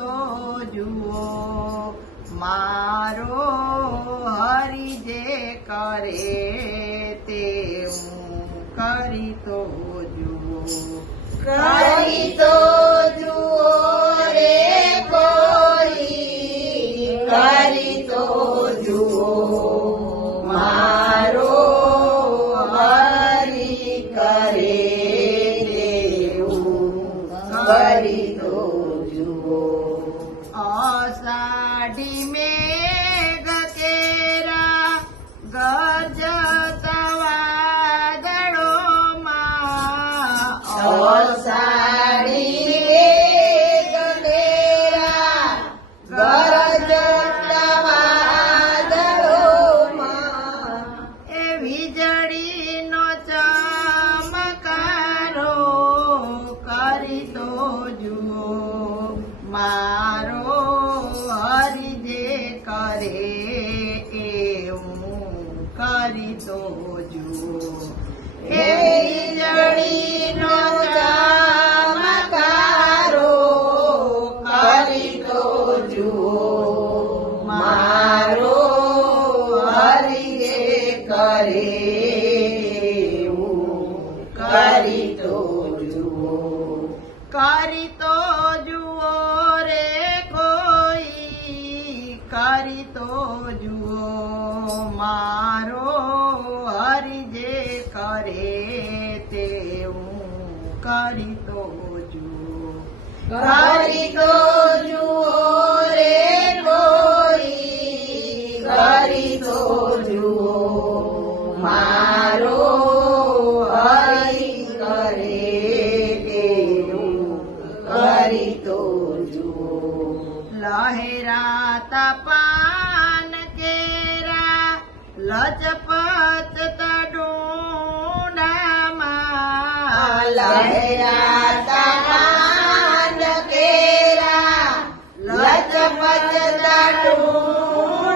तो जुओ मारो हरि जे करे ते करी तो जुओ कर તો જુઓ મારો હરી જે કરે એવું કરી તો જુઓ હે વીજળીનો ચમકારો કરી તો જુઓ મારો હરિએ કરે કરી તો જુઓ રે કોઈ, કરી તો જુઓ મારો હરી જે કરે તે હું કરી તો જુઓ. કરી તો તડોડામાં લહેરાતા પાન કેરા લચપત દાડુડા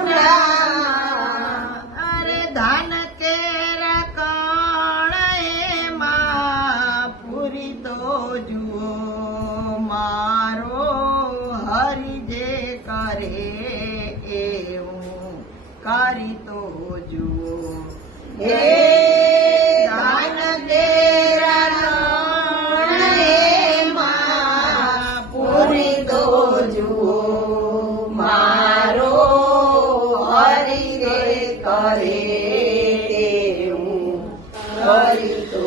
અરે ધાન કેરા કણ એમાં પૂરી તો જુઓ મારો હરી જે કરે એવું કરી તો જુઓ હે કરી તો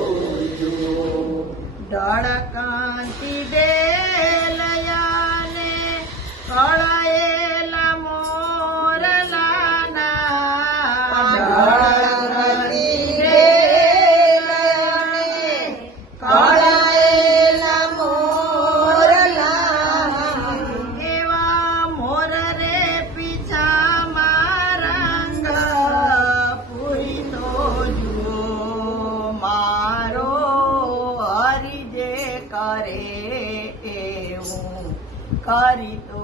કરે એવું કરી તો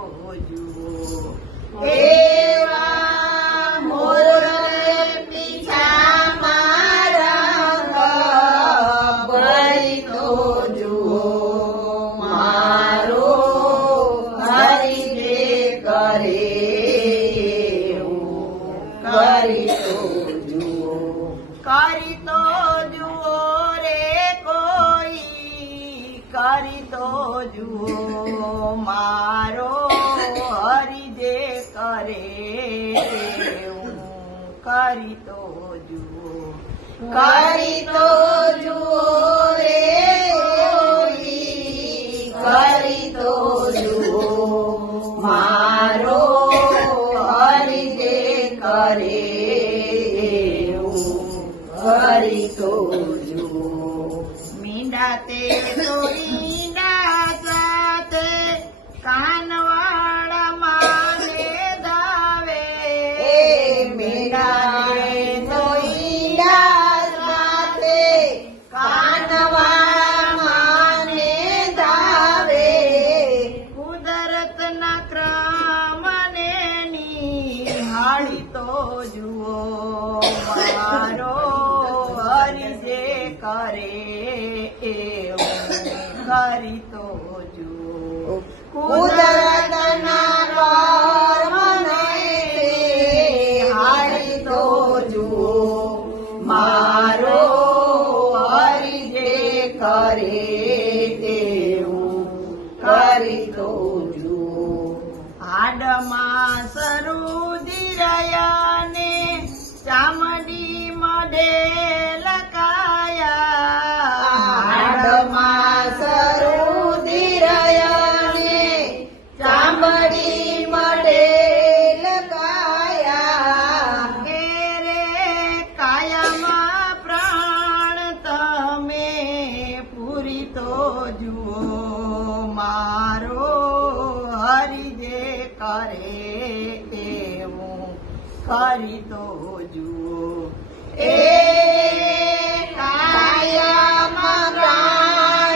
જુઓ. એવા મોર પીછા મારા ભરી તો જુઓ. મારો હરિ જે કરે કરી તો જુઓ. કરી તો જુઓ. મારો હરિદે કરે કરી તો જુઓ. કરી તો જુઓ રે કરી તો જુઓ. મારો હરિદે કરે કરી તો જુઓ. મીંડા તે તો માળી તો જુઓ, મારો હરિજે કરે એવું. કરી તો જુઓ. કુદરતના કરે તેવું. કરી તો જુઓ. આડમાં શરૂ કરે તેવું કરી તો જુઓ. એ